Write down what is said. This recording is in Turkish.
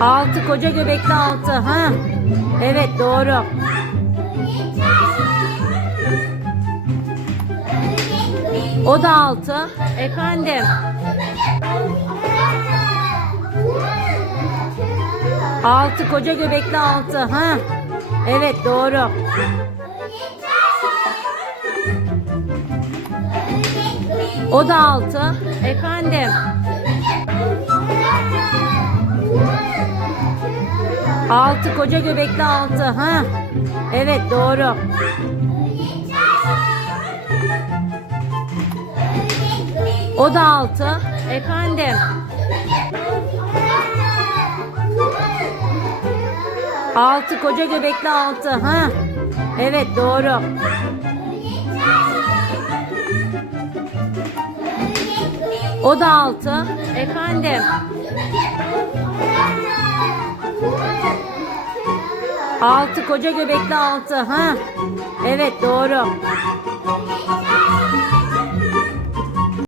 Altı koca göbekli altı. Ha. Evet doğru. O da altı. Efendim. Altı koca göbekli altı. Ha. Evet doğru. O da altı. Efendim. Altı koca göbekli altı. Ha. Evet doğru. O da altı. Efendim. Altı koca göbekli altı. Ha. Evet doğru. O da altı. Efendim. Altı koca göbekli altı. Ha. Evet doğru.